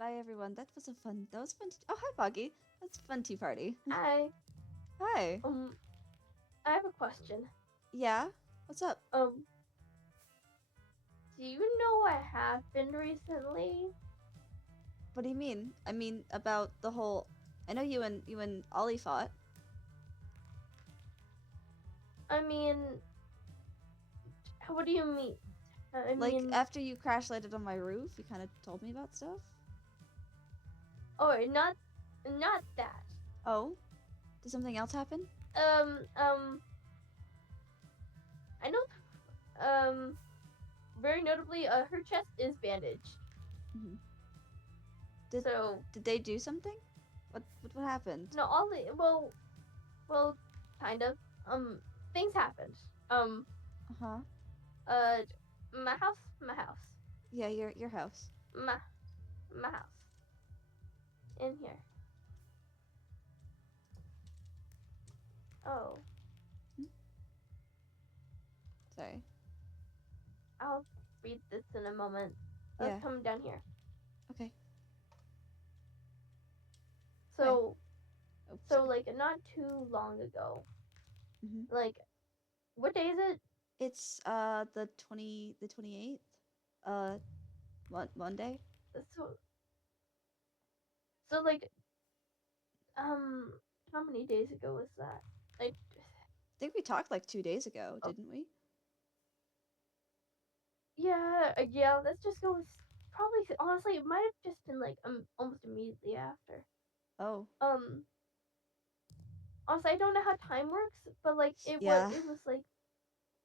Bye, everyone. That was fun. Oh, hi, Foggy. That's a fun tea party. Hi. Hi. I have a question. Yeah? What's up? Um, do you know what happened recently? What do you mean? I mean, about the whole. I know you and Ollie fought. I mean, what do you mean? I Like, mean, after you crash landed on my roof, you kind of told me about stuff. oh, not that. Oh? Did something else happen? Um, um, I know. Very notably, her chest is bandaged. hmm Did So did they do something? What happened? no, all the well, kind of. Things happened. Um, Uh huh. uh, my house, Yeah, your house. my my house in here. Oh, Hmm? Sorry. I'll read this in a moment. Yeah. Come down here. Okay. Okay. So, Oh, so sorry. like not too long ago. hmm Like, what day is it? It's the 28th. Uh, Monday. So, so like, um, how many days ago was that? Like, I think we talked like 2 days ago, oh, didn't we? yeah, yeah. Let's just go with probably. Honestly, it might have just been like almost immediately after. Oh, Um, honestly, I don't know how time works, but like yeah, it was like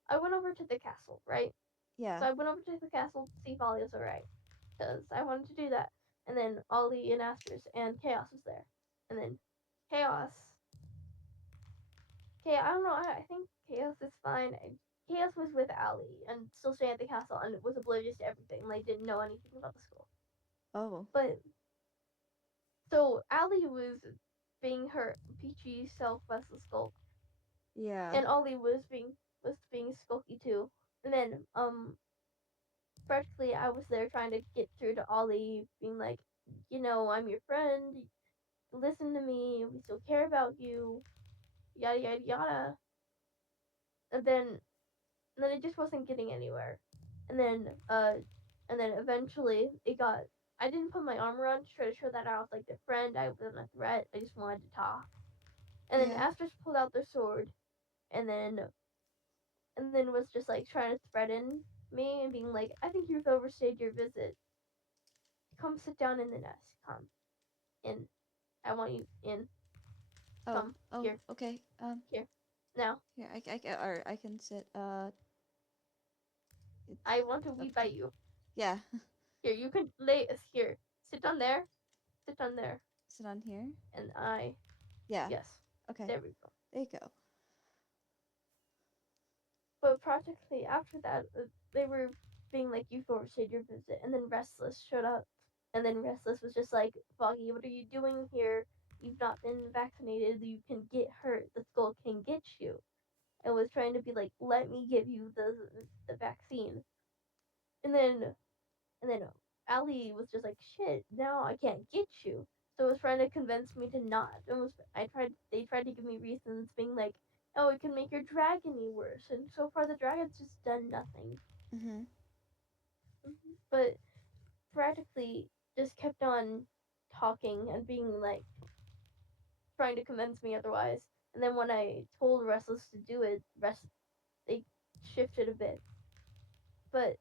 I went over to the castle, right? yeah. So I went over to the castle to see if Ollie was alright, because I wanted to do that. And then Ollie and Asters and Chaos was there. And then Chaos, I don't know. I think Chaos is fine. Chaos was with Allie and still staying at the castle and was oblivious to everything. Like didn't know anything about the school. Oh, But so Allie was being her peachy self as the skulk, yeah. and Ollie was being skulky too. And then practically I was there trying to get through to Ollie, being like, I'm your friend. Listen to me. We still care about you. Yada yada yada. And then it just wasn't getting anywhere. And then eventually it got. I didn't put my armor on to try to show that I was like their friend. I wasn't a threat. I just wanted to talk. And then Yeah. Astros pulled out their sword, and then was just like trying to threaten me and being like, I think you've overstayed your visit. Come sit down in the nest. Come in. I want you in. Oh, Come oh, here, okay. here, now. Here, or I can sit, I it's want to up be by to, you. yeah. Here, you can lay us here. Sit on there. Sit on there. Sit on here. And Yeah. yes, Okay. there we go. There you go. But practically after that, they were being like, you've overstayed your visit. And then Restless showed up. And then Restless was just like, Foggy, what are you doing here? You've not been vaccinated. You can get hurt. The skull can get you. And was trying to be like, let me give you the vaccine. And then Ali was just like, shit, now I can't get you. So it was trying to convince me to not. They tried to give me reasons being like, oh, it can make your dragony worse. And so far the dragon's just done nothing. Mm-hmm. But practically just kept on talking and being like, trying to convince me otherwise. And then when I told Restless to do it, they shifted a bit. But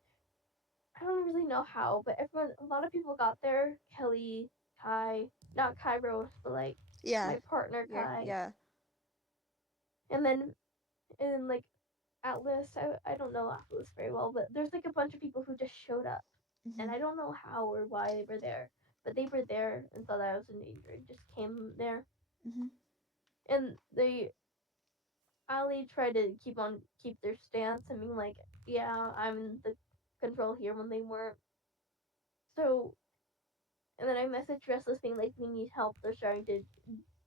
I don't really know how, but a lot of people got there. Kelly, Kai, not Kai Rose, but like Yeah. my partner Kai, Yeah. and then like Atlas. I don't know Atlas very well, but there's like a bunch of people who just showed up, and Mm-hmm. I don't know how or why they were there, but they were there and thought I was in danger and just came there, Mm-hmm. and Ali tried to keep their stance and being like, yeah, I'm in the control here when they weren't. So and then I messaged Restless being like, we need help. They're starting to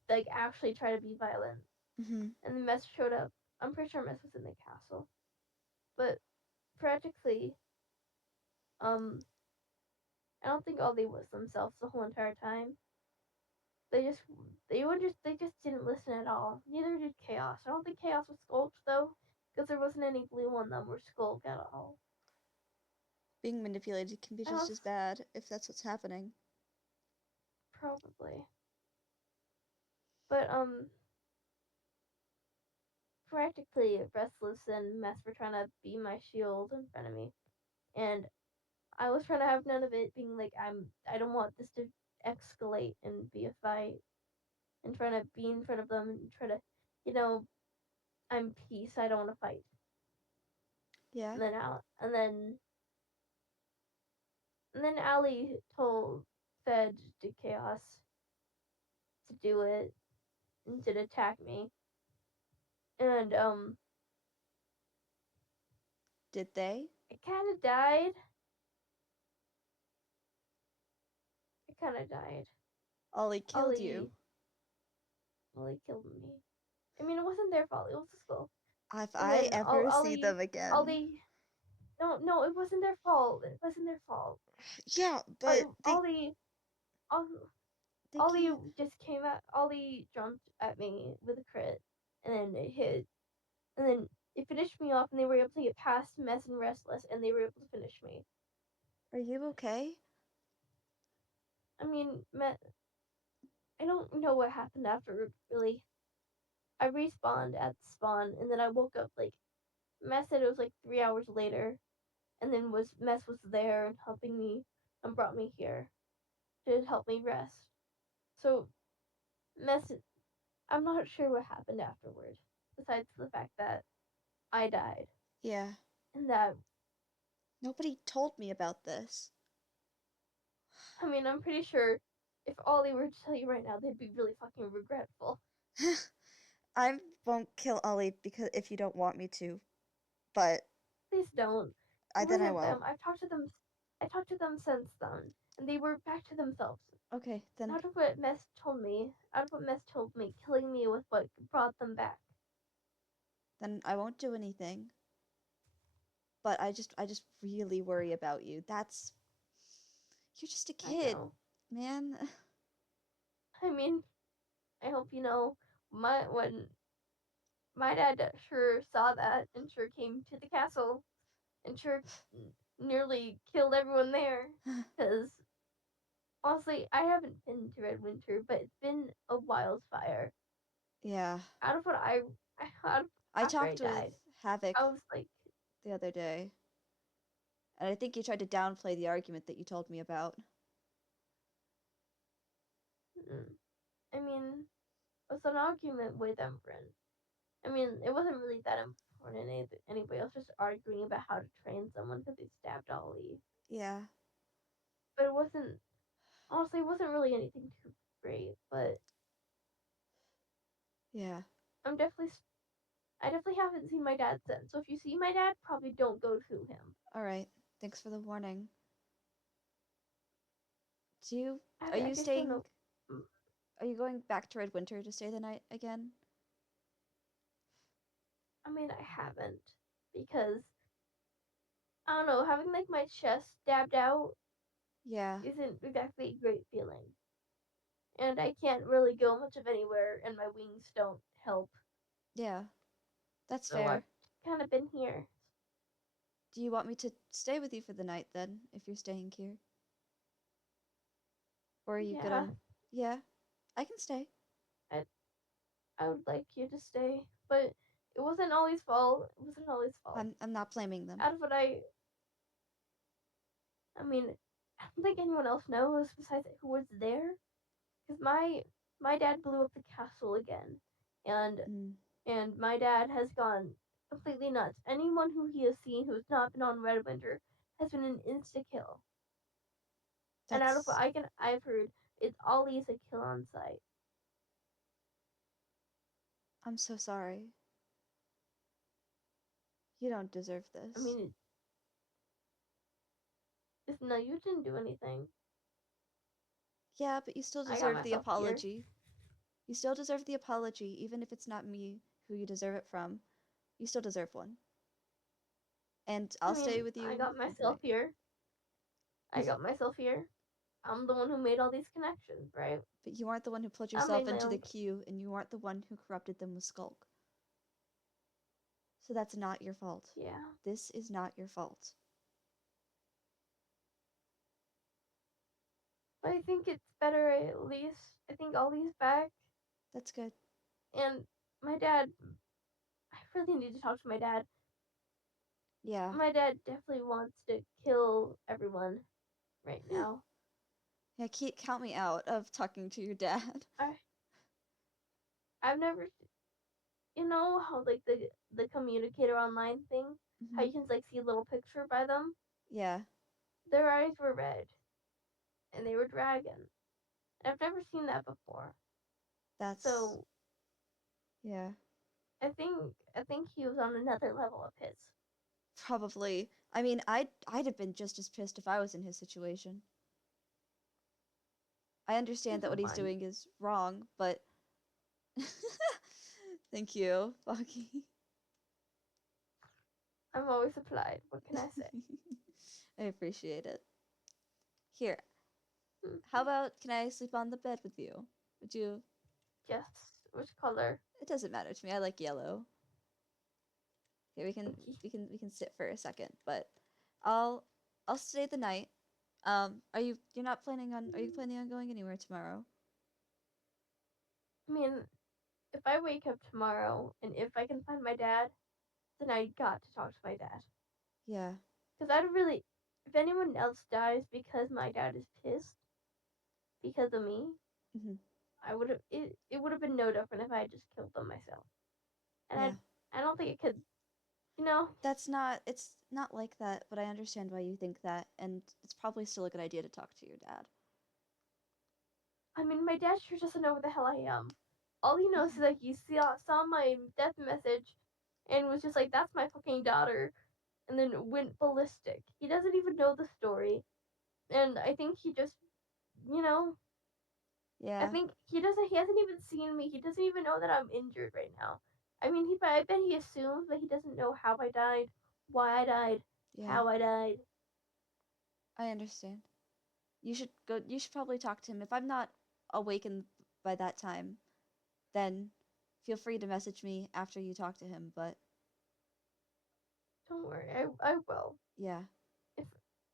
like actually try to be violent. Mm-hmm. And the mess showed up. I'm pretty sure mess was in the castle. But practically, um I don't think Ollie was themselves the whole entire time. They just they just didn't listen at all. Neither did Chaos. I don't think Chaos was skulked though, because there wasn't any blue on them or skulk at all. Being manipulated can be I just was as bad if that's what's happening. probably, but practically Restless and Mess were trying to be my shield in front of me, and I was trying to have none of it, being like I don't want this to escalate and be a fight, and trying to be in front of them and try to, you know, I'm peace. I don't want to fight. Yeah? And then out, and then Ali told Fed to Chaos to do it and to attack me, and Did they? it kind of died. It kind of died. Ollie killed you. Ali Ali killed me. I mean, it wasn't their fault. It was the skull. If And I then ever see them again. Ollie, no, no, it wasn't their fault. It wasn't their fault. Yeah, but Ollie, Ollie, they Ollie can't. just came at. Ollie jumped at me with a crit, and then it hit, and then it finished me off, and they were able to get past Mess and Restless, and they were able to finish me. Are you okay? I mean, I don't know what happened after, really. I respawned at spawn, and then I woke up, like, Mess said it was, like, 3 hours later, and then Mess was there and helping me, and brought me here to help me rest. So, Mess, I'm not sure what happened afterward, besides the fact that I died, Yeah. and that, Nobody told me about this. I mean, I'm pretty sure if Ollie were to tell you right now, they'd be really fucking regretful. I won't kill Ollie because if you don't want me to, but Please don't. It then I wasn't them. won't. I talked to them since then, and they were back to themselves. Okay, then Out of what Mess told me, killing me was what brought them back. I won't do anything. But I just really worry about you. That's you're just a I kid, know. man. I mean, I hope you know when my dad sure saw that and sure came to the castle and sure nearly killed everyone there. Because honestly, I haven't been to Red Winter, but it's been a wildfire. Yeah. Out of what out of, I after I talked with died, Havoc I was like, the other day, and I think you tried to downplay the argument that you told me about. mm. I mean, it was an argument with Embryn. I mean, it wasn't really that important anybody else just arguing about how to train someone because they stabbed Ollie. Yeah. But it wasn't, honestly, it wasn't really anything too great. But Yeah. I'm definitely, I definitely haven't seen my dad since. So if you see my dad, probably don't go to him. All right. Thanks for the warning. Do you are I you just don't staying know. Mm, are you going back to Red Winter to stay the night again? I mean, I haven't because I don't know. Having like my chest stabbed out Yeah. isn't exactly a great feeling, and I can't really go much of anywhere, and my wings don't help. Yeah. That's So I've fair. kind of been here. Do you want me to stay with you for the night then, if you're staying here? Or are you good Yeah, on Yeah, I can stay. I I would like you to stay, but it wasn't Ollie's fault. It wasn't Ollie's fault. I'm not blaming them. Out of what I mean, I don't think anyone else knows besides who was there, because my dad blew up the castle again, and Mm, my dad has gone completely nuts. Anyone who he has seen who's not been on Red Winter has been an insta kill. And out of what that's I've heard, it's Ollie's a kill on sight. I'm so sorry. You don't deserve I this. mean, no, you didn't do anything. Yeah, but you still I got deserve the myself here. apology. You still deserve the apology, even if it's not me who you deserve it from. You still deserve one. And I I'll stay mean, with I you got for the myself night. here. I got myself here. I'm the one who made all these connections, right? But you aren't the one who put I yourself made my into the own. queue, and you aren't the one who corrupted them with Skulk. So that's not your fault. Yeah, This is not your fault. but I think it's better at least. I think Ollie's back, That's good. and my dad. I really need to talk to my dad. Yeah. My dad definitely wants to kill everyone right now. Yeah, count me out of talking to your dad. I I've never, how like the communicator online thing, how Hmm. you can like see a little picture by them. Yeah, Their eyes were red and they were dragon. I've never seen that before. that's So yeah, I think he was on another level of his. probably. I mean, I'd have been just as pissed if I was in his situation. I understand Keep that in what he's mind, doing is wrong, but thank you, Foggy. I'm always supplied. What can I say? I appreciate it. Here, how Hmm. about can I sleep on the bed with you? Would you? Yes. Which color? It doesn't matter to me. I like yellow. Here we can Okay. we can sit for a second, but I'll I'll stay the night. You're not planning on are you planning on going anywhere tomorrow? I mean, if I wake up tomorrow and if I can find my dad, then I got to talk to my dad. Yeah. Because I don't really. If anyone else dies because my dad is pissed because of me, Hmm. I would have. It would have been no different if I had just killed them myself. And Yeah. I don't think it could. You know. It's not like that, but I understand why you think that, and it's probably still a good idea to talk to your dad. I mean, my dad sure doesn't know where the hell I am. All he knows is that he saw my death message and was just like, "That's my fucking daughter," and then went ballistic. He doesn't even know the story, and I think he just, you know, I Yeah. think he doesn't. He hasn't even seen me. He doesn't even know that I'm injured right now. I mean, I bet he assumes that he doesn't know how I died, why I died, Yeah. how I died. I understand. You should probably talk to him. If I'm not awakened by that time, then feel free to message me after you talk to him, but Don't worry, I will. yeah. If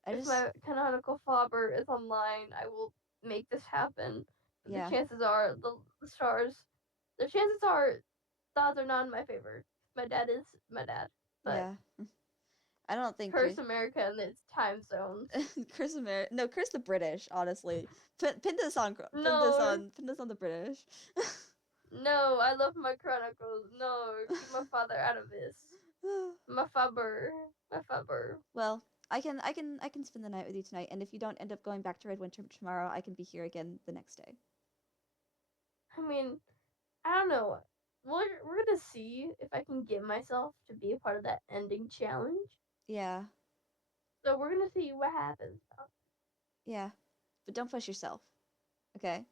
I if just my canonical father is online, I will make this happen. The yeah. chances are the stars. The chances are the odds are not in my favor. My dad is my dad, but Yeah. I don't think you're curse America and its time zones. curse America. No, curse the British. Honestly, No, pin this on the British. no, I love my chronicles. No, keep my father out of this. My father, my father. Well, I can spend the night with you tonight, and if you don't end up going back to Red Winter tomorrow, I can be here again the next day. I mean, I don't know. We're gonna see if I can get myself to be a part of that ending challenge. Yeah, So we're gonna see what happens. yeah, but don't push yourself. Okay?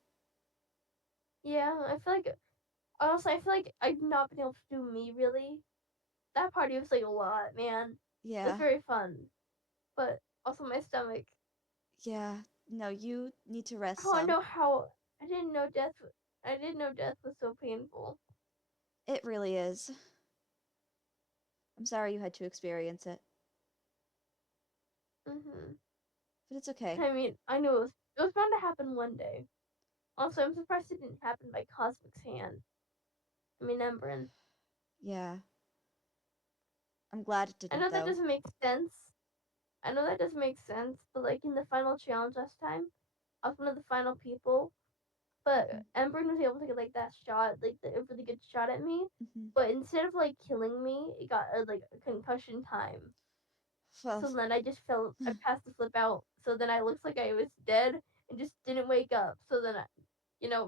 Yeah, I feel like honestly, I feel like I've not been able to do me really. That party was like a lot, man. It was Yeah, very fun, but also my stomach. yeah. No, you need to rest Oh, I some. know how. I didn't know death. I didn't know death was so painful. It really is. I'm sorry you had to experience it, Hmm. but it's okay. I mean, I knew it was bound to happen one day. Also, I'm surprised it didn't happen by Cosmic's hand. I mean, Emberin. Yeah, I'm glad it I didn't know that though. doesn't make sense. I know that doesn't make sense, but like in the final challenge last time, I was one of the final people. But Hmm. Emberin was able to get like that shot, like a really good shot at me. Hmm. But instead of like killing me, it got like a concussion time. Well, So then I just fell. I passed the flip out. So then I looked like I was dead and just didn't wake up. So then I,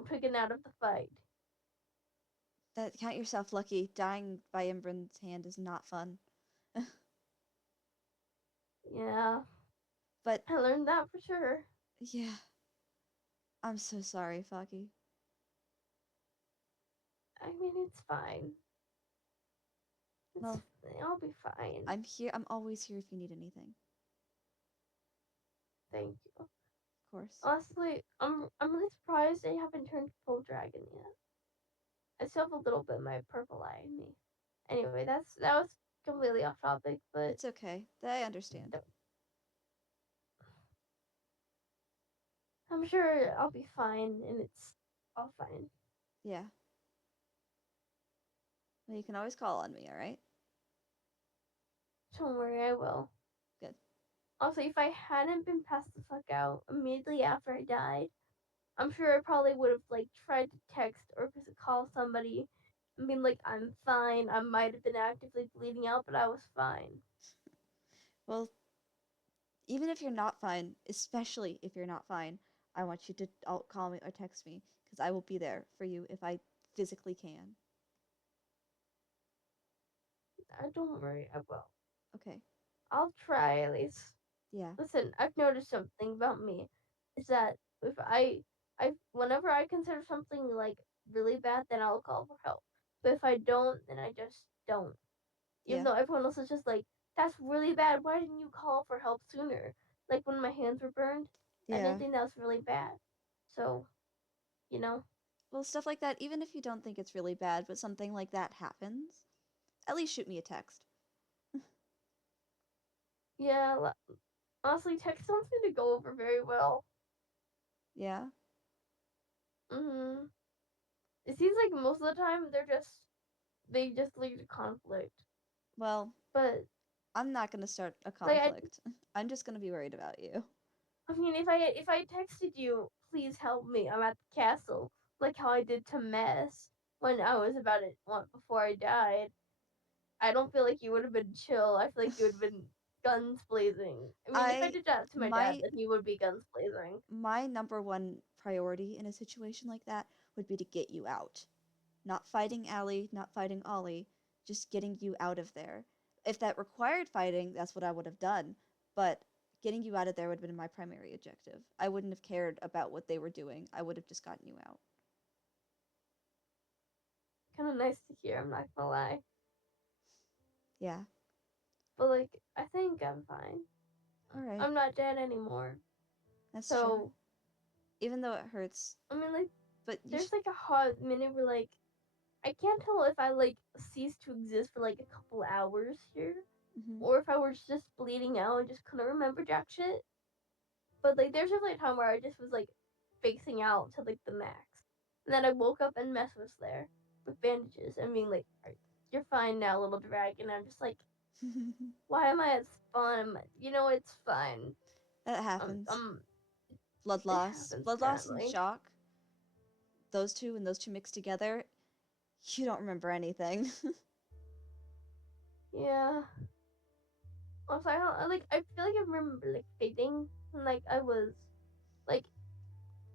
taken out of the fight. that count yourself lucky. Dying by Imbran's hand is not fun. Yeah, But I learned that for sure. yeah, I'm so sorry, Foggy. I mean, it's fine. It's Well, I'll be fine. I'm here. I'm always here if you need anything. Thank you. course. Honestly, I'm really surprised they haven't turned full dragon yet. I still have a little bit of my purple eye in me. Anyway, that was completely off topic, but It's okay. I understand. I'm sure I'll be fine, and it's all fine. Yeah. Well, you can always call on me, alright? Don't worry, I will. Good. Also, if I hadn't been passed the fuck out immediately after I died, I'm sure I probably would have like tried to text or call somebody and been like, "I'm fine." I might have been actively bleeding out, but I was fine. Well, even if you're not fine, especially if you're not fine, I want you to call me or text me because I will be there for you if I physically can. Don't worry, I will. Okay. I'll try at least. Yeah. Listen, I've noticed something about me. Is that if whenever I consider something like really bad, then I'll call for help. But if I don't, then I just don't. Even Yeah. though everyone else is just like, "That's really bad. Why didn't you call for help sooner?" Like when my hands were burned, I didn't Yeah. think that was really bad. So, you know, Well, stuff like that, even if you don't think it's really bad, but something like that happens, at least shoot me a text. yeah. Honestly, text don't seem to go over very well. Yeah. Mhm. It seems like most of the time they just lead to conflict. Well, But I'm not going to start a like conflict. I'm just going to be worried about you. I mean, if I texted you, "Please help me, I'm at the castle," like how I did to Mess when I was about it before I died, I don't feel like you would have been chill. I feel like you would have been guns blazing. I mean, if I I did that to my dad, my then he would be guns blazing. my number one priority in a situation like that would be to get you out. Not fighting Allie, not fighting Ollie, just getting you out of there. If that required fighting, that's what I would have done. But getting you out of there would have been my primary objective. I wouldn't have cared about what they were doing. I would have just gotten you out. Kind of nice to hear. I'm not gonna lie, Yeah. but like I think I'm fine. All right. I'm not dead anymore. That's true. So Even though it hurts, I mean, like but you there's should. like a hot minute where like I can't tell if I like ceased to exist for like a couple hours here, Mhm. or if I was just bleeding out and just couldn't remember jack shit. But like there's definitely a time where I just was like facing out to like the max. And then I woke up and Mess was there with bandages and being like, "Alright, you're fine now, little dragon." I'm just like, why am I at spawn? You know, it's fine. That happens. Um, Blood it loss. happens Blood loss and apparently. shock. Those two mixed together, you don't remember anything. Yeah. Also, I feel like I remember like fading, and like I was like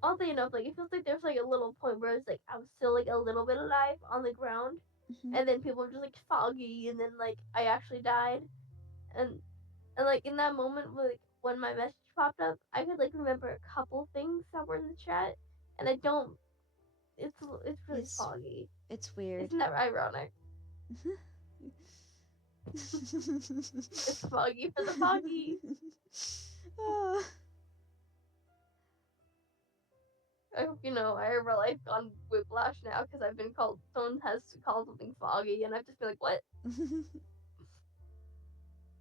oddly enough, like it feels like there's like a little point where it's like I was still like a little bit alive on the ground, Mhm. and then people were just like foggy, and then like I actually died, and and like in that moment, like when my message popped up, I could like remember a couple things that were in the chat, and I don't. It's really It's foggy. it's weird. Isn't that ironic? It's foggy for the foggy. Ah, I hope you know I realized on Whiplash now because I've been called. Someone has called something foggy, and I've just been like, "What?"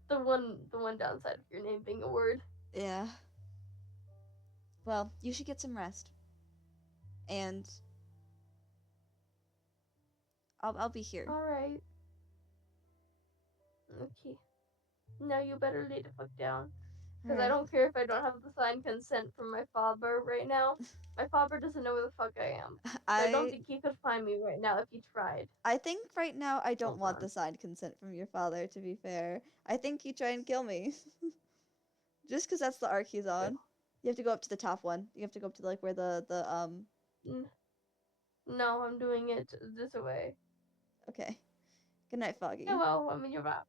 The one downside of your name being a word. yeah. Well, you should get some rest, and I'll be here. All right. Okay. Now you better lay the fuck down. All Because I right. don't care if I don't have the signed consent from my father right now. My father doesn't know where the fuck I am. So I don't I think he could find me right now if he tried. I think right now I don't Hold want the on. signed consent from your father. To be fair, I think you try and kill me, just because that's the arc he's Wait. on. You have to go up to the top one. You have to go up to like where the. N- no, I'm doing it this way. Okay. Good night, Yeah, Foggy. well, I mean, you're right.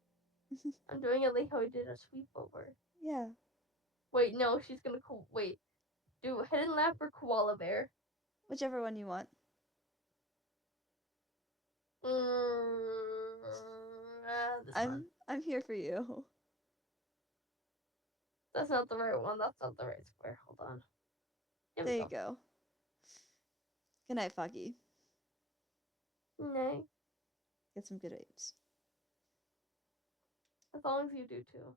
I'm doing it like how I did a sweep over. Yeah. Wait, no, she's gonna wait. Do hidden lap or koala bear? Whichever one you want. This one. I'm here for you. That's not the right one. That's not the right square. Hold on. There we There you go. go. Good night, Foggy. Nay, Get some good apes. as long as you do too.